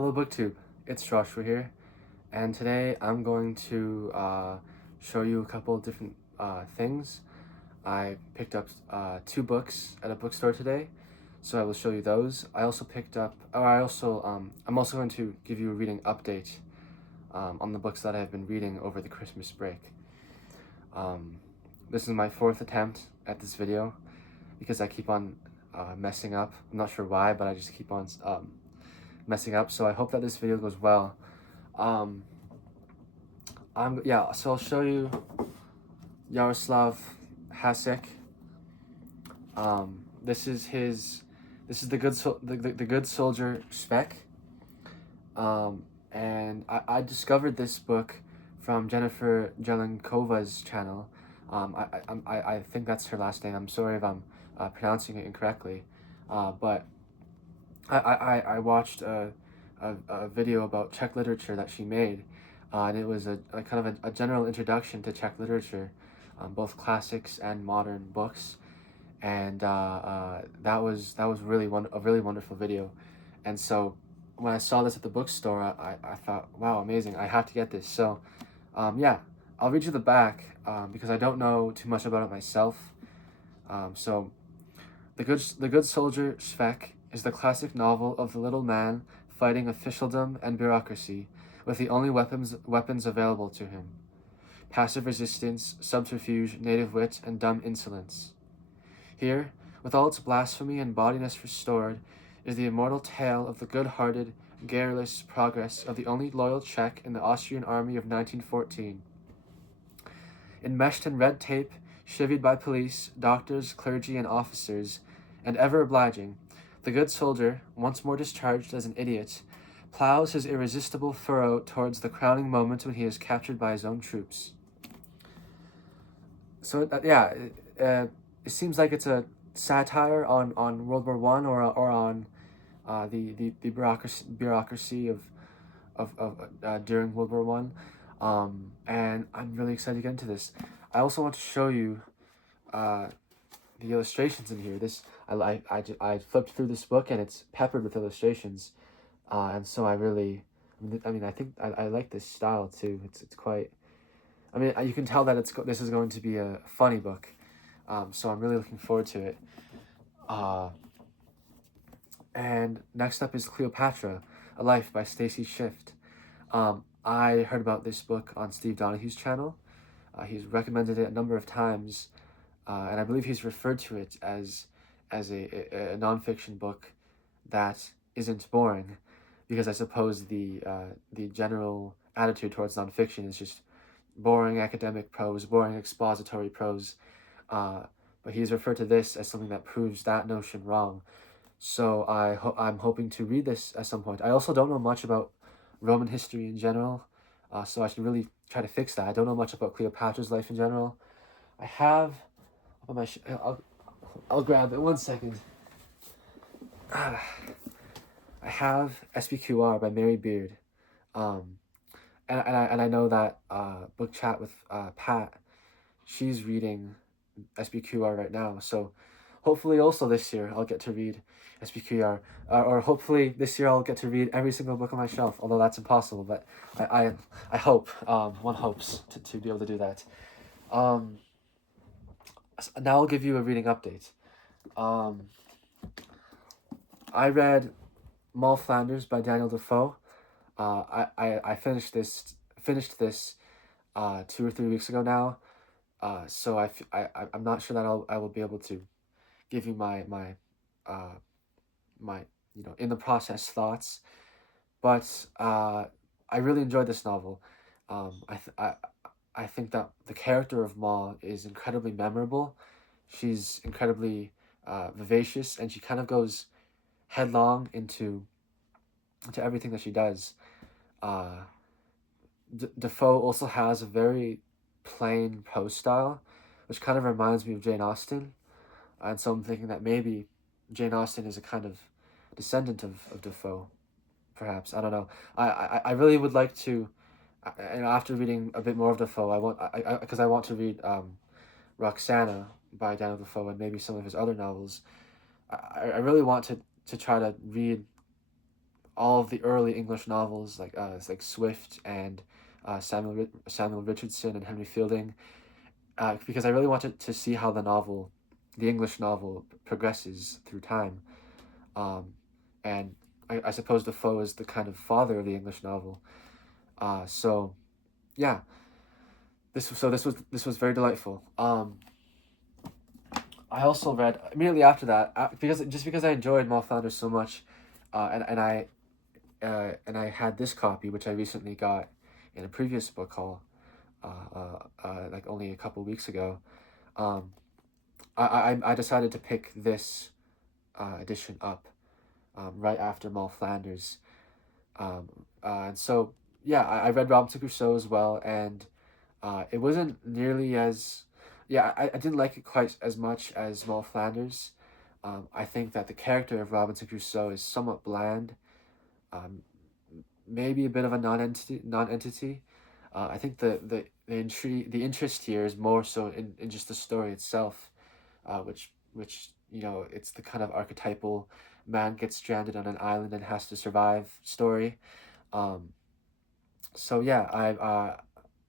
Hello BookTube, it's Joshua here, and today I'm going to show you a couple of different things. I picked up two books at a bookstore today, so I will show you those. I'm also going to give you a reading update on the books that I've been reading over the Christmas break. This is my fourth attempt at this video because I keep on messing up. I'm not sure why, but I just keep on messing up, so I hope that this video goes well. So I'll show you Yaroslav Hasek. This is the Good Soldier spec. And I discovered this book from Jennifer Jelenkova's channel. I think that's her last name. I'm sorry if I'm pronouncing it incorrectly, but I watched a video about Czech literature that she made, and it was a kind of a general introduction to Czech literature, both classics and modern books, and that was really a really wonderful video. And so when I saw this at the bookstore, I thought, wow, amazing, I have to get this. So yeah, I'll read you the back because I don't know too much about it myself. So The Good Soldier Svek is the classic novel of the little man fighting officialdom and bureaucracy with the only weapons available to him: passive resistance, subterfuge, native wit, and dumb insolence. Here, with all its blasphemy and bodiness restored, is the immortal tale of the good-hearted, garrulous progress of the only loyal Czech in the Austrian army of 1914. Enmeshed in red tape, chivied by police, doctors, clergy, and officers, and ever obliging, the good soldier, once more discharged as an idiot, plows his irresistible furrow towards the crowning moment when he is captured by his own troops. So it seems like it's a satire on World War I or on the bureaucracy of during World War I, and I'm really excited to get into this. I also want to show you the illustrations in here. I flipped through this book and it's peppered with illustrations, and so I think I like this style too. It's quite. You can tell that this is going to be a funny book, so I'm really looking forward to it. And next up is Cleopatra, A Life by Stacy Shift. I heard about this book on Steve Donahue's channel. He's recommended it a number of times, and I believe he's referred to it as a nonfiction book that isn't boring, because I suppose the general attitude towards nonfiction is just boring academic prose, boring expository prose, but he's referred to this as something that proves that notion wrong. So I'm hoping to read this at some point. I also don't know much about Roman history in general, so I should really try to fix that. I don't know much about Cleopatra's life in general. I have on my I'll grab it 1 second. I have SBQR by Mary Beard, and I know that book chat with Pat, she's reading SBQR right now. So hopefully also this year I'll get to read SBQR, or hopefully this year I'll get to read every single book on my shelf, although that's impossible, but I hope, one hopes to be able to do that. Now I'll give you a reading update. I read Moll Flanders by Daniel Defoe. I finished this 2 or 3 weeks ago now. So I'm not sure that I will be able to give you my in the process thoughts, but I really enjoyed this novel. I think that the character of Moll is incredibly memorable. She's incredibly vivacious, and she kind of goes headlong into everything that she does. Defoe also has a very plain prose style, which kind of reminds me of Jane Austen, and so I'm thinking that maybe Jane Austen is a kind of descendant of Defoe, perhaps. I don't know. I really would like to, and after reading a bit more of Defoe, I want to read Roxana by Daniel Defoe and maybe some of his other novels. I really want to try to read all of the early English novels, like Swift and Samuel Richardson and Henry Fielding, because I really wanted to see how the English novel, progresses through time. Um, and I suppose Defoe is the kind of father of the English novel. So yeah, this was very delightful. I also read immediately after that, because I enjoyed Mal Flanders so much, and I had this copy which I recently got in a previous book haul, like only a couple weeks ago. Um, I decided to pick this edition up, right after Mal Flanders. Um, and so yeah, I read Robinson Crusoe as well, and it wasn't nearly as, yeah, I didn't like it quite as much as Mal Flanders. I think that the character of Robinson Crusoe is somewhat bland, um, maybe a bit of a non-entity. I think the interest here is more so in just the story itself, which it's the kind of archetypal man gets stranded on an island and has to survive story. Um, so yeah,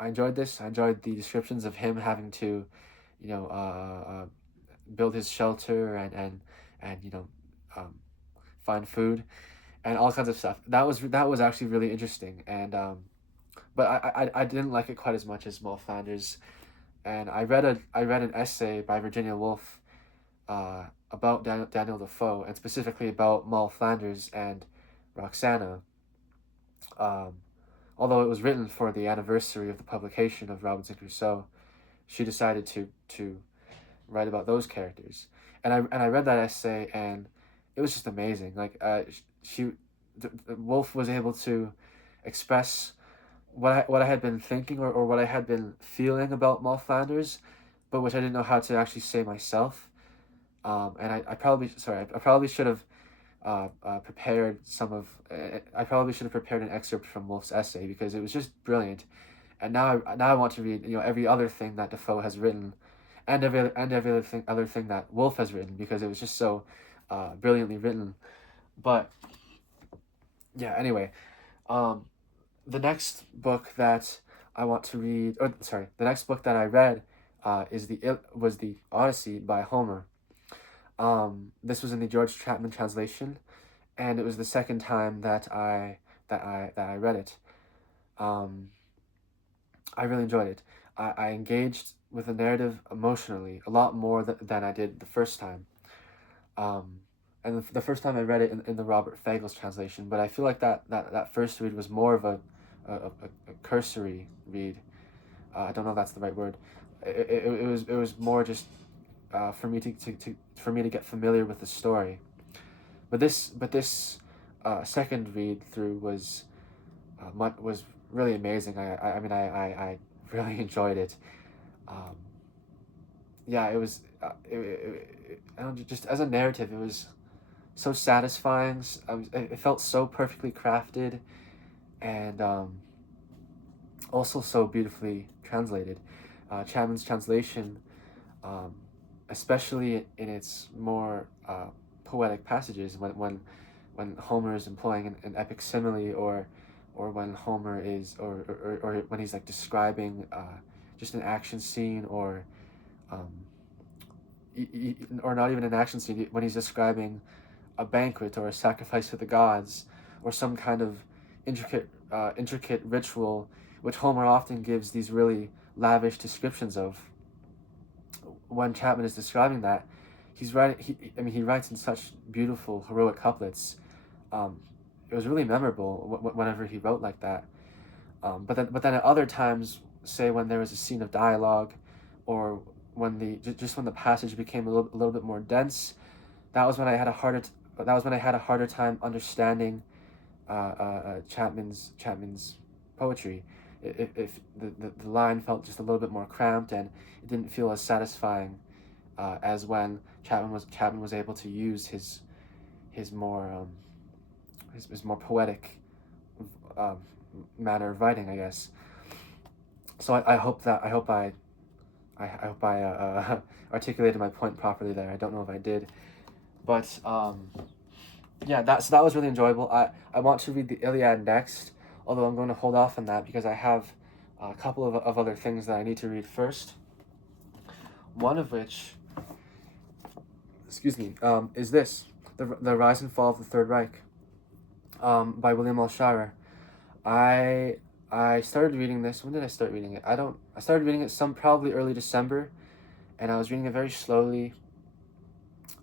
I enjoyed this. I enjoyed the descriptions of him having to, you know, build his shelter and um, find food and all kinds of stuff. That was actually really interesting. And but I didn't like it quite as much as Mal Flanders. And I read an essay by Virginia Woolf, about Daniel Defoe, and specifically about Mal Flanders and Roxana. Um, Although it was written for the anniversary of the publication of Robinson Crusoe, she decided to write about those characters. And I read that essay, and it was just amazing. Like Wolf was able to express what I had been thinking, or what I had been feeling about Mal Flanders, but which I didn't know how to actually say myself. And I probably should have prepared I probably should have prepared an excerpt from Wolf's essay, because it was just brilliant. And now I want to read, every other thing that Defoe has written, and every other thing that Wolf has written, because it was just so brilliantly written. But yeah, anyway, um, the next book that I want to read, or sorry, the next book that I read, was the Odyssey by Homer. This was in the George Chapman translation, and it was the second time that I read it. Um, I really enjoyed it. I engaged with the narrative emotionally a lot more than I did the first time. Um, and the first time I read it in the Robert Fagles translation, but I feel like that first read was more of a cursory read. I don't know if that's the right word. It was more just for me for me to get familiar with the story. But this second read through was really amazing. I really enjoyed it. Um, yeah, it was. I don't, just as a narrative, it was so satisfying. It felt so perfectly crafted, and also so beautifully translated. Chapman's translation, um, especially in its more poetic passages, when Homer is employing an epic simile, or when Homer is or when he's like describing just an action scene, um, or not even an action scene, when he's describing a banquet or a sacrifice to the gods, or some kind of intricate ritual, which Homer often gives these really lavish descriptions of. When Chapman is describing that, he's writing. He writes in such beautiful heroic couplets. Um, it was really memorable whenever he wrote like that. But then at other times, say when there was a scene of dialogue, or when when the passage became a little bit more dense, that was when I had a harder time understanding Chapman's poetry. If the line felt just a little bit more cramped, and it didn't feel as satisfying as when Chapman was able to use his more his more poetic um, manner of writing, I guess. So I hope I articulated my point properly there. I don't know if I did, but yeah, that was really enjoyable. I want to read the Iliad next, although I'm going to hold off on that because I have a couple of other things that I need to read first. One of which, excuse me, is this, the Rise and Fall of the Third Reich, by William L. Shirer. I I started reading this. When did I start reading it? I started reading it some probably early December, and I was reading it very slowly.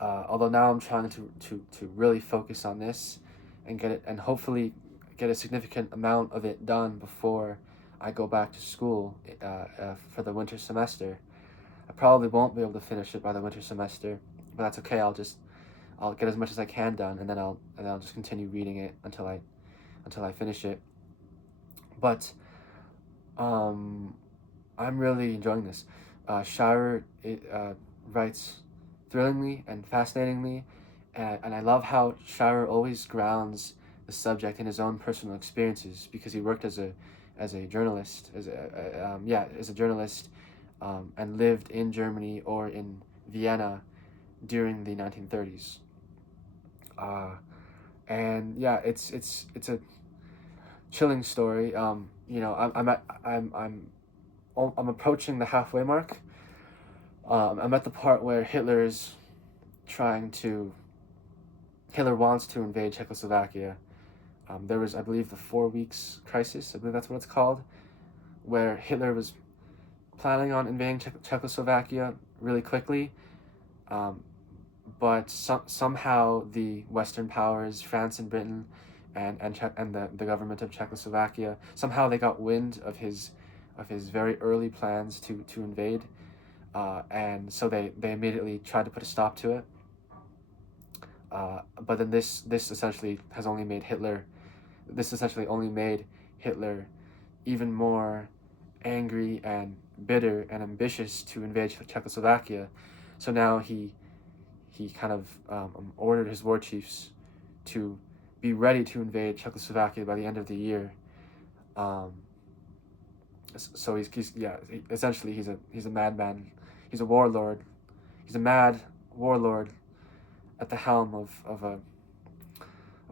Although now I'm trying to really focus on this, and get it, and hopefully get a significant amount of it done before I go back to school for the winter semester. I probably won't be able to finish it by the winter semester, but that's okay. I'll get as much as I can done, and then I'll just continue reading it until I finish it. But um, I'm really enjoying this. Shirer writes thrillingly and fascinatingly, and I love how Shirer always grounds the subject in his own personal experiences because he worked as a journalist, as a journalist, and lived in Germany or in Vienna during the 1930s. Uh, and yeah, it's a chilling story. I'm approaching the halfway mark. I'm at the part where trying to Hitler wants to invade Czechoslovakia. There was, I believe, the 4 weeks crisis. I believe that's what it's called, where Hitler was planning on invading Czechoslovakia really quickly, um, but somehow the Western powers, France and Britain, and the government of Czechoslovakia, somehow they got wind of his very early plans to invade, and so they immediately tried to put a stop to it. But then this essentially has only made Hitler. This essentially only made Hitler even more angry and bitter and ambitious to invade Czechoslovakia. So now he kind of ordered his war chiefs to be ready to invade Czechoslovakia by the end of the year. Um, so essentially he's a madman. He's a warlord. He's a mad warlord at the helm of a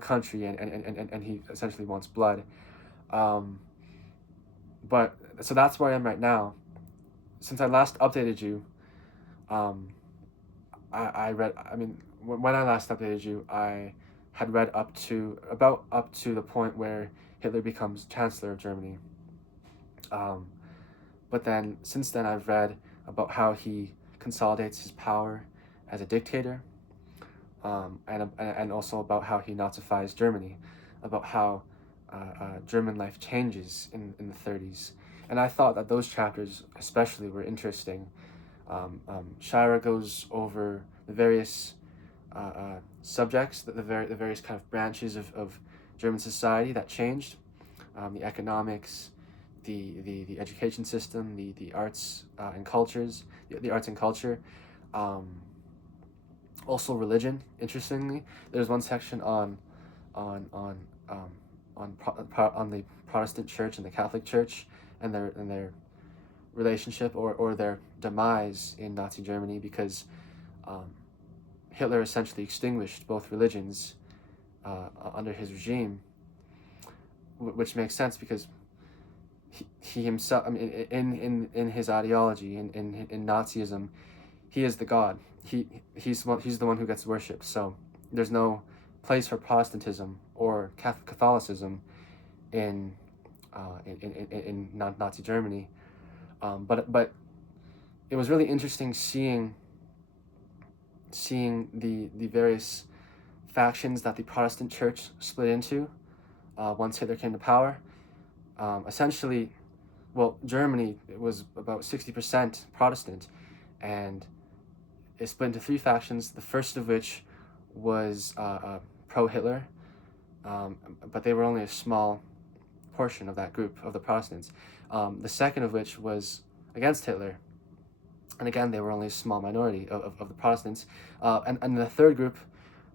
country, and he essentially wants blood. Um, but so that's where I am right now. Since I last updated you, um, I read. I mean, when I last updated you, I had read up to the point where Hitler becomes Chancellor of Germany. Um, but then since then, I've read about how he consolidates his power as a dictator, and also about how he Nazifies Germany, about how German life changes in the 30s. And I thought that those chapters especially were interesting. Shira goes over the various subjects, the various kind of branches of German society that changed, the economics, the education system, the arts and cultures, the arts and culture. Um, Also religion. Interestingly, there's one section on on um, on the Protestant Church and the Catholic Church and their relationship or their demise in Nazi Germany because um, Hitler essentially extinguished both religions under his regime, which makes sense because he himself, I mean, in his ideology, in Nazism, he is the god. He's the one who gets worshipped. So there's no place for Protestantism or Catholicism in Nazi Germany. But it was really interesting seeing the various factions that the Protestant Church split into once Hitler came to power. Essentially, well, Germany was about 60% Protestant, and it split into three factions. The first of which was pro-Hitler, but they were only a small portion of that group of the Protestants. The second of which was against Hitler, and again they were only a small minority of the Protestants. And the third group,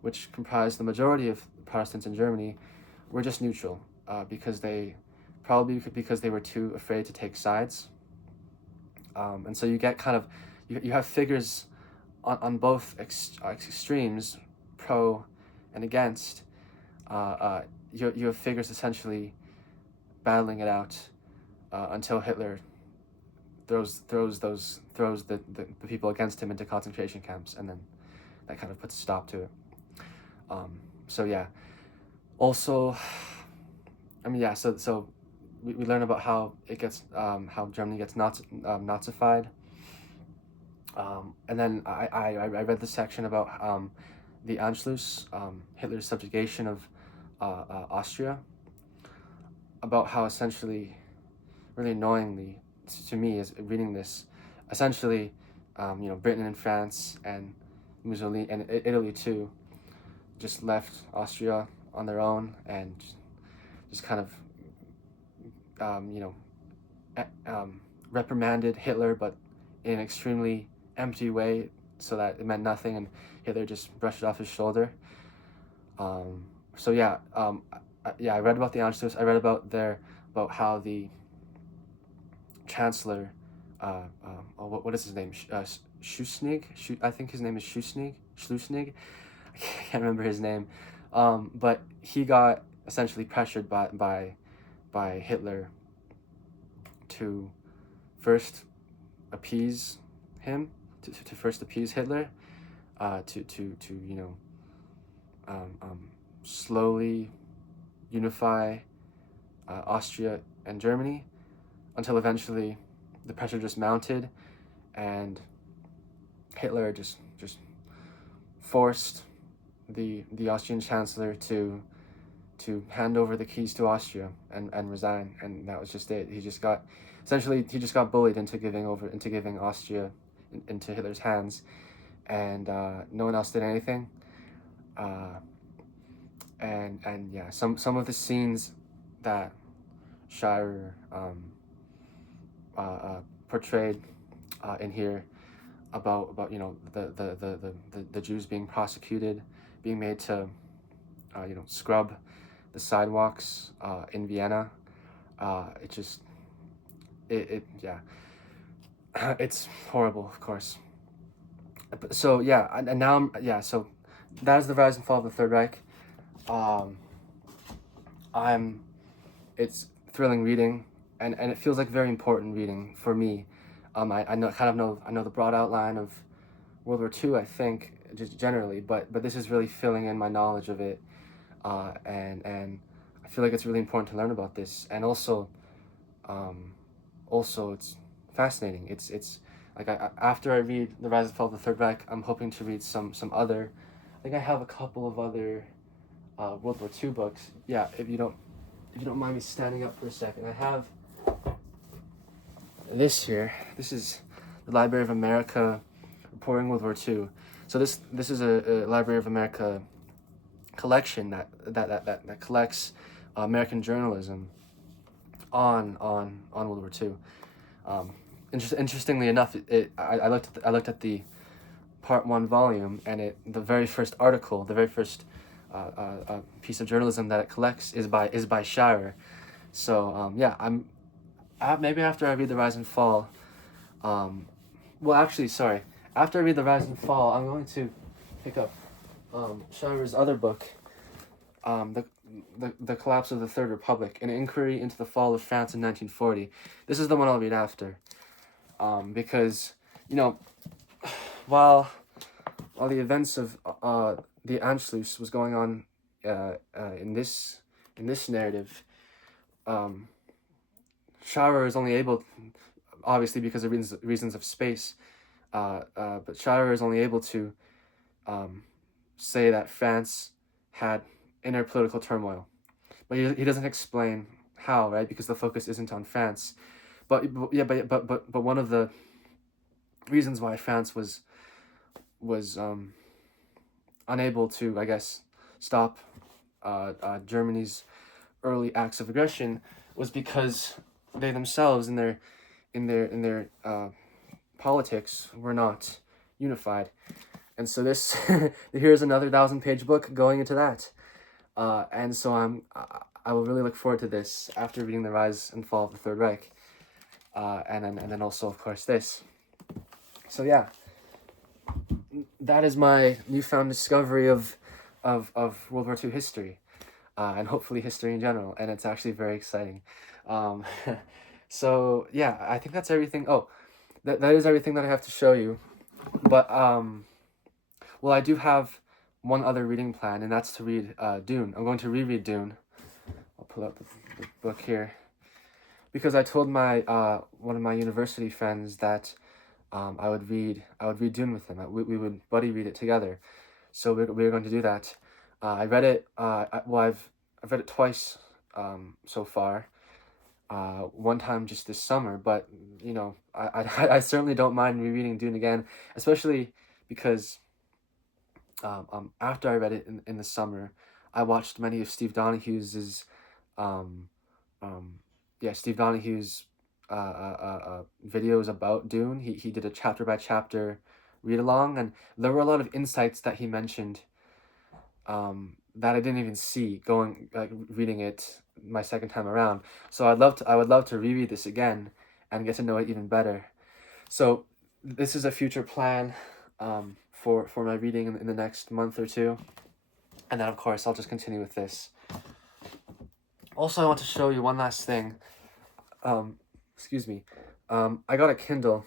which comprised the majority of Protestants in Germany, were just neutral because they were too afraid to take sides. And so you get kind of you have figures on both extremes, pro and against, you have figures essentially battling it out until Hitler throws the people against him into concentration camps, and then that kind of puts a stop to it. So yeah. Also, I mean, yeah. So we learn about how it gets how Germany gets Nazified. And then I read the section about the Anschluss, Hitler's subjugation of Austria, about how essentially, really annoyingly to me is reading this, essentially, Britain and France and Mussolini and Italy too, just left Austria on their own and just kind of, reprimanded Hitler, but in an extremely empty way, so that it meant nothing, and Hitler just brushed it off his shoulder. So yeah, I read about the Anschluss. I read about how the Chancellor, what is his name? Schusnig. I think his name is Schlusnig. I can't remember his name, but he got essentially pressured by Hitler to first appease him, to first appease Hitler, to slowly unify Austria and Germany, until eventually the pressure just mounted, and Hitler just forced the Austrian Chancellor to hand over the keys to Austria and resign, and that was just it. He just got bullied into giving Austria into Hitler's hands, and no one else did anything. And yeah, some of the scenes that Shirer portrayed in here about the Jews being prosecuted, being made to scrub the sidewalks in Vienna. It's horrible, of course. So yeah, and now so that is the rise and fall of the Third Reich. It's thrilling reading, and it feels like very important reading for me. I know the broad outline of World War II, I think, just generally, but this is really filling in my knowledge of it, and I feel like it's really important to learn about this, and also it's fascinating. It's like after I read The Rise and Fall of the Third Reich, I'm hoping to read some other. I think I have a couple of other World War II books. Yeah, if you don't mind me standing up for a second, I have this here. This is the Library of America reporting World War II. So this is a Library of America collection that collects American journalism on World War II. Interestingly enough, I looked at the Part 1 volume, and the very first article, the very first piece of journalism that it collects is by Shirer. So maybe after I read The Rise and Fall, after I read The Rise and Fall, I'm going to pick up Shirer's other book, the Collapse of the Third Republic, An Inquiry into the Fall of France in 1940. This is the one I'll read after, because while the events of the Anschluss was going on in this narrative, Shirer is only able, obviously because of reasons of space, but Shirer is only able to say that France had inner political turmoil, but he doesn't explain how, right? Because the focus isn't on France, but one of the reasons why France was unable to, I guess, stop Germany's early acts of aggression was because they themselves in their politics were not unified. And so this here's another 1,000-page book going into that, and so I will really look forward to this after reading The Rise and Fall of the Third Reich, and then also, of course, this. So yeah, that is my newfound discovery of of World War II history, and hopefully history in general, and it's actually very exciting. Um, so yeah, I think that's everything. Oh, that is everything that I have to show you. But well, I do have one other reading plan, and that's to read Dune. I'm going to reread Dune. I'll pull out the book here because I told my one of my university friends that I would read Dune with him. We would buddy read it together. So we were going to do that. I read it. I've read it twice so far. One time just this summer, but you know, I certainly don't mind rereading Dune again, especially because after I read it in the summer, I watched many of Steve Donahue's um, um, Steve Donahue's videos about Dune. He did a chapter by chapter read along, and there were a lot of insights that he mentioned that I didn't even see going reading it my second time around. So I would love to reread this again and get to know it even better. So this is a future plan for my reading in the next month or two, and then of course I'll just continue with this. Also, I want to show you one last thing. Excuse me. I got a Kindle.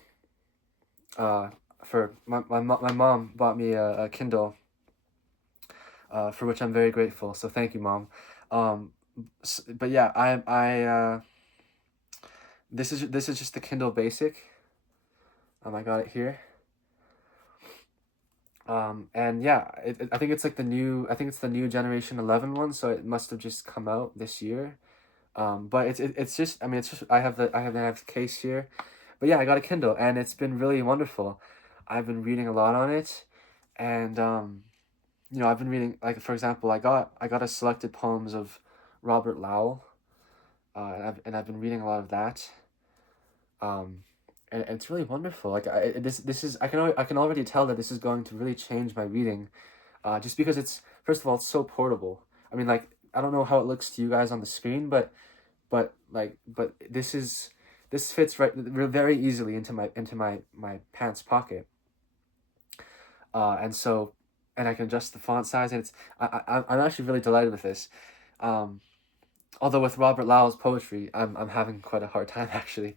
For my mom bought me a Kindle. For which I'm very grateful. So thank you, Mom. But yeah, this is just the Kindle Basic. I got it here. And yeah, I think it's like I think it's the new Generation 11 one, so it must have just come out this year. But it's just, I mean, it's just, I have the case here. But yeah, I got a Kindle, and it's been really wonderful. I've been reading a lot on it, and you know, I've been reading, like, for example, I got a selected poems of Robert Lowell, and I've been reading a lot of that. And it's really wonderful. Like, this is, I can already tell that this is going to really change my reading, just because it's, first of all, it's so portable. I mean, like, I don't know how it looks to you guys on the screen, but this fits very easily into my pants pocket. And so, and I can adjust the font size, and I'm actually really delighted with this. Although with Robert Lowell's poetry, I'm having quite a hard time actually.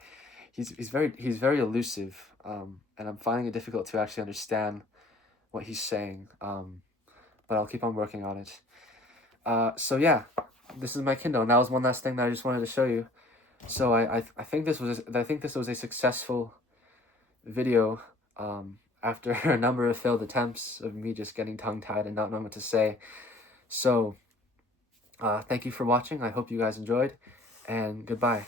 He's very elusive, and I'm finding it difficult to actually understand what he's saying. But I'll keep on working on it. So yeah, this is my Kindle, and that was one last thing that I just wanted to show you. So I think this was a successful video. After a number of failed attempts of me just getting tongue-tied and not knowing what to say. So, thank you for watching. I hope you guys enjoyed, and goodbye.